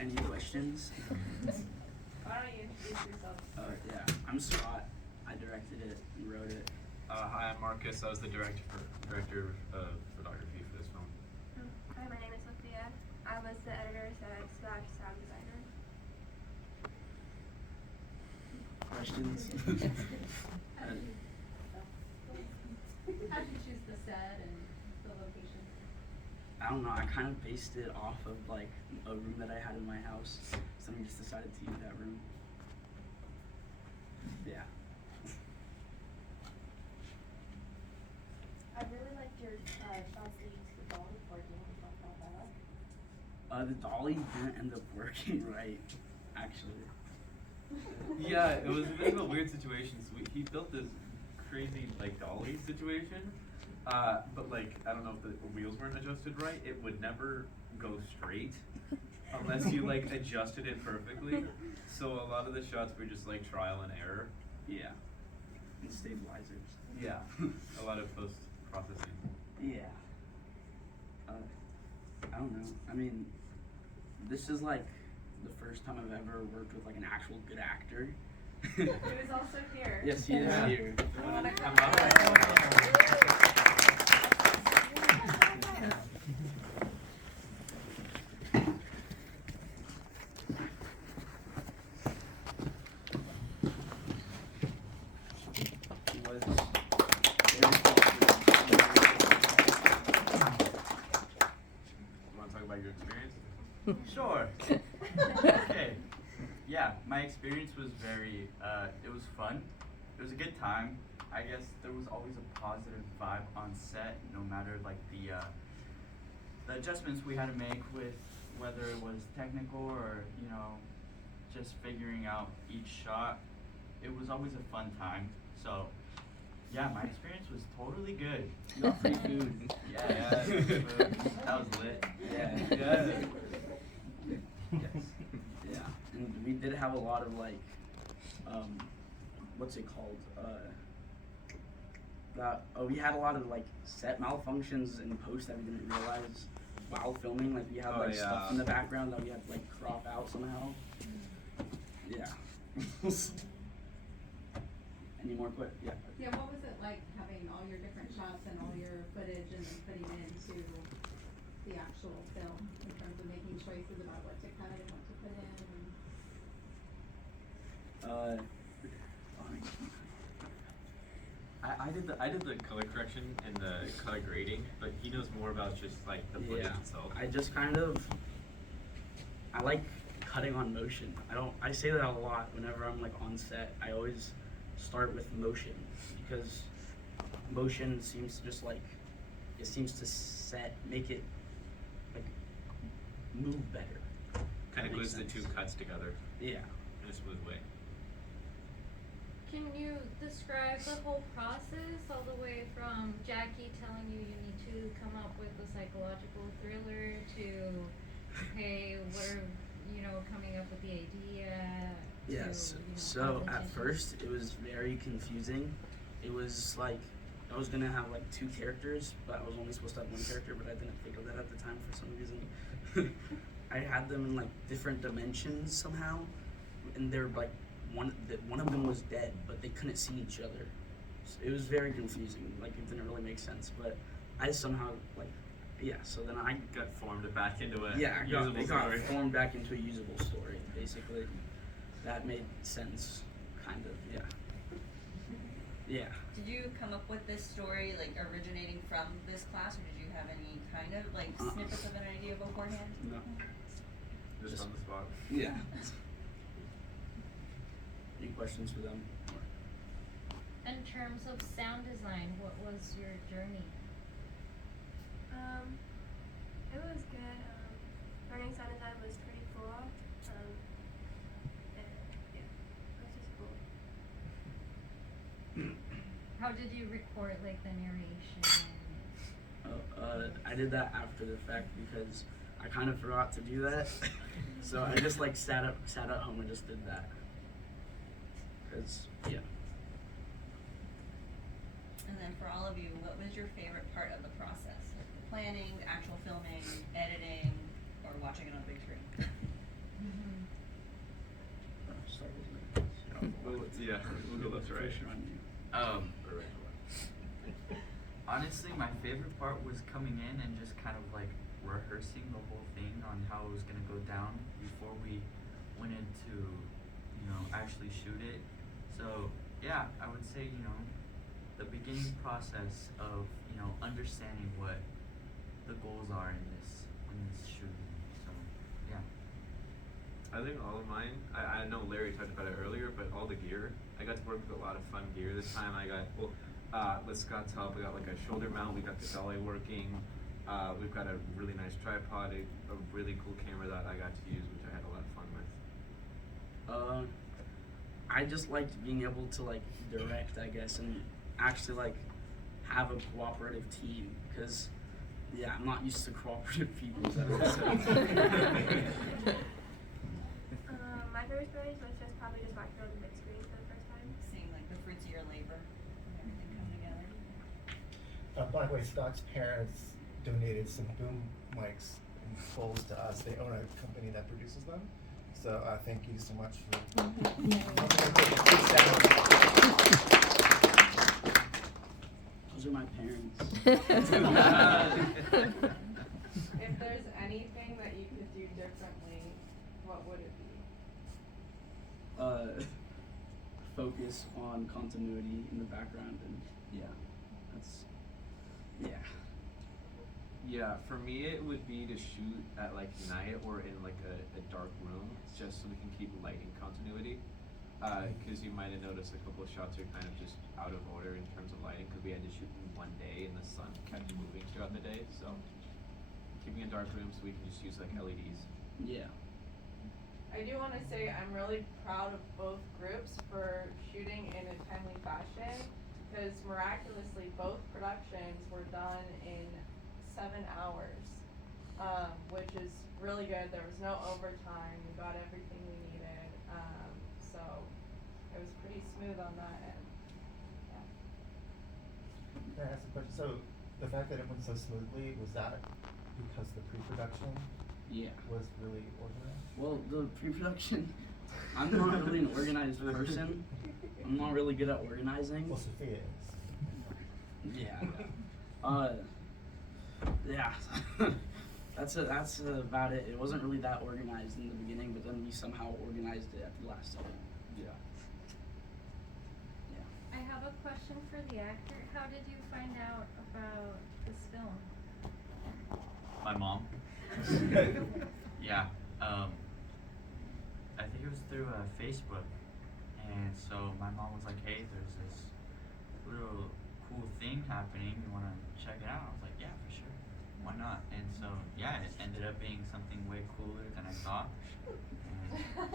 Any questions? Why don't you introduce yourself? Yeah, I'm Scott. I directed it and wrote it. Hi, I'm Marcus. I was the director of photography for this film. Hi, my name is Sophia. I was the editor / sound designer. Questions? How did you choose the set and the location? I don't know. I kind of based it off of like a room that I had in my house. So I just decided to use that room. Yeah. I really liked your shots that you used the dolly for. Do you want to talk about that? The dolly didn't end up working right, actually. Yeah, it was a bit of a weird situation. So he built this crazy like dolly situation, but like I don't know if the wheels weren't adjusted right. It would never go straight unless you like adjusted it perfectly. So a lot of the shots were just like trial and error. Yeah. And stabilizers. Yeah, a lot of post processing. Yeah. I don't know. I mean, this is like the first time I've ever worked with like an actual good actor. He was also here. Yes, he is here. You want to come He was You want to talk about your experience? Sure. Okay. Yeah, my experience was very, it was fun. It was a good time. I guess there was always a positive vibe on set, no matter like the adjustments we had to make with whether it was technical or, just figuring out each shot. It was always a fun time. So, yeah, my experience was totally good. You got free food. Yeah, food. That was lit. Yeah. Yeah. Yes. Yeah. And we did have a lot of like, what's it called? We had a lot of like set malfunctions in post that we didn't realize while filming. Like we had like stuff in the background that we had to like crop out somehow. Yeah. Any more Yeah. Yeah, what was it like having all your different shots and all your footage and then putting it into the actual film in terms of making choices about what to cut and what to put in? I did the color correction and the color grading, but he knows more about just like the footage itself. I just I like cutting on motion. I say that a lot whenever I'm like on set. I always start with motion because motion seems to just like, it seems to make it like move better. Kind of That makes glues the two sense. cuts together Yeah. in a smooth way. Can you describe the whole process all the way from Jackie telling you you need to come up with a psychological thriller to, hey, what are, coming up with the idea? Yes. To, So at composition? first it was very confusing. It was like I was gonna have like two characters, but I was only supposed to have one character, but I didn't think of that at the time for some reason. I had them in like different dimensions somehow, and they're like one of them was dead, but they couldn't see each other. So it was very confusing. Like it didn't really make sense, but I somehow So then I Got formed back into a it usable got story. formed back into a usable story, basically. That made sense, kind of, yeah. Yeah. Did you come up with this story like originating from this class, or did you have any kind of like snippets of an idea beforehand? No. Just on the spot. Yeah. Any questions for them? In terms of sound design, what was your journey? It was good. Learning sound design was pretty cool. It was just cool. How did you record like the narration? I did that after the fact because I kind of forgot to do that. So I just like sat at home and just did that. And then for all of you, what was your favorite part of the process? The planning, the actual filming, editing, or watching it on the big screen? That's right. pressure on you. Honestly, my favorite part was coming in and just kind of like rehearsing the whole thing on how it was gonna go down before we went into, actually shoot it. So yeah, I would say, the beginning process of, understanding what the goals are in this shooting. So yeah. I think all of mine, I know Larry talked about it earlier, but all the gear, I got to work with a lot of fun gear this time. I got, with Scott's help, we got like a shoulder mount, we got the dolly working, we've got a really nice tripod, a really cool camera that I got to use, which I had a lot of fun with. I just liked being able to like direct, I guess, and actually like have a cooperative team, because yeah, I'm not used to cooperative people. So. My favorite experience was just probably just watching on the big screen for the first time. Seeing like the fruits of your labor and everything come together. By the way, Scott's parents donated some boom mics and bowls to us. They own a company that produces them. So thank you so much for. Those are my parents. If there's anything that you could do differently, what would it be? Focus on continuity in the background, and yeah. Yeah, for me it would be to shoot at like night or in like a dark room, just so we can keep lighting continuity. Because you might have noticed a couple of shots are kind of just out of order in terms of lighting, because we had to shoot in one day and the sun kept moving throughout the day. So keeping a dark room so we can just use like LEDs. Yeah. I do want to say I'm really proud of both groups for shooting in a timely fashion, because miraculously both productions were done in 7 hours, which is really good. There was no overtime. We got everything we needed. So it was pretty smooth on that end. Yeah. Can I ask a question? So the fact that it went so smoothly, was that because the pre-production Yeah. was really organized? Well, the pre-production, I'm not really an organized person. I'm not really good at organizing. Well, Sophia is. Yeah. Yeah. That's about it. It wasn't really that organized in the beginning, but then we somehow organized it at the last second. Yeah. Yeah. I have a question for the actor. How did you find out about this film? My mom. Yeah. I think it was through Facebook, and so my mom was like, "Hey, there's this little cool thing happening. You want to check it out?" I was like, "Yeah, for sure. Why not?" And so yeah, it ended up being something way cooler than I thought.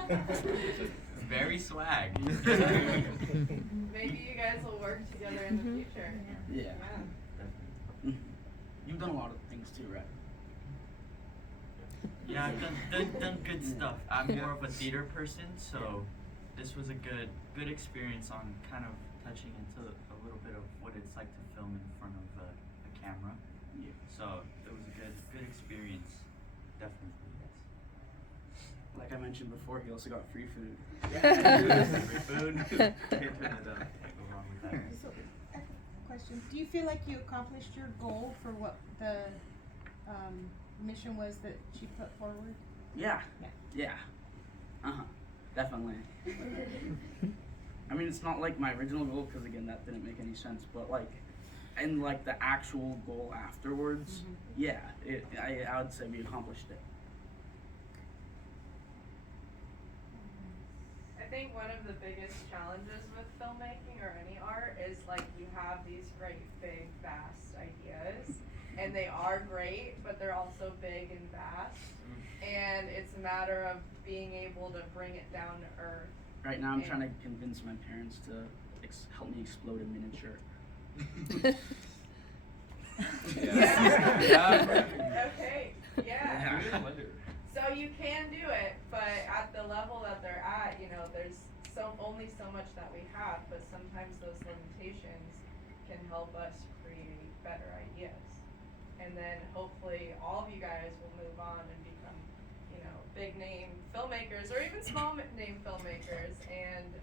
And very swag. Maybe you guys will work together in the future. Yeah. Definitely. You've done a lot of things too, right? Yeah, I've done good stuff. I'm more of a theater person, so this was a good experience on kind of touching into a little bit of what it's like to film in front of a camera. Yeah. So it was a good experience, definitely. Yes. Like I mentioned before, he also got free food. Free food. Can't turn that down. Can't go wrong with that. So, question: do you feel like you accomplished your goal for what the mission was that she put forward? Yeah. Yeah. Definitely. I mean, it's not like my original goal, because again, that didn't make any sense. But like, and like the actual goal afterwards, yeah, I would say we accomplished it. I think one of the biggest challenges with filmmaking or any art is like you have these great, big, vast ideas, and they are great, but they're also big and vast, and it's a matter of being able to bring it down to earth. Right now, I'm trying to convince my parents to help me explode a miniature. Okay, yeah. So you can do it, but at the level that they're at, there's only so much that we have, but sometimes those limitations can help us create better ideas. And then hopefully all of you guys will move on and become, big name filmmakers or even small name filmmakers, and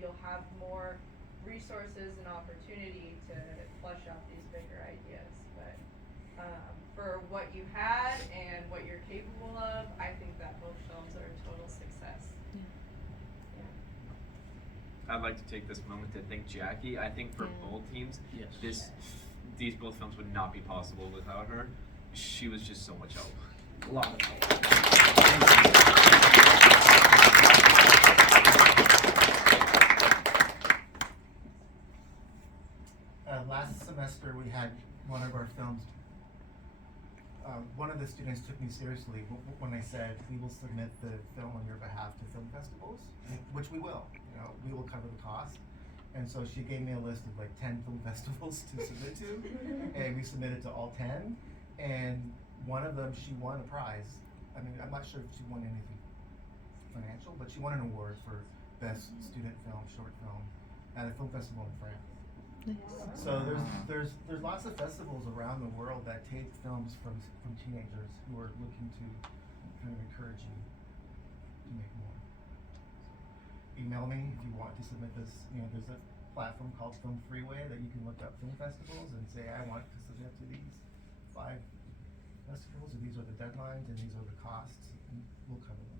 you'll have more resources and opportunity to flesh out these bigger ideas. But for what you had and what you're capable of, I think that both films are a total success. I'd like to take this moment to thank Jackie. I think for both teams, Yes. these both films would not be possible without her. She was just so much help. A lot of help. Last semester we had one of our films. One of the students took me seriously when I said we will submit the film on your behalf to film festivals, which we will. You know, we will cover the cost. And so she gave me a list of like 10 film festivals to submit to, and we submitted to all 10. And one of them, she won a prize. I mean, I'm not sure if she won anything financial, but she won an award for best student film, short film, at a film festival in France. So there's lots of festivals around the world that take films from teenagers who are looking to kind of encourage you to make more. So email me if you want to submit this. You know, there's a platform called Film Freeway that you can look up film festivals and say, I want to submit to these 5 festivals, and these are the deadlines, and these are the costs, and we'll cover them.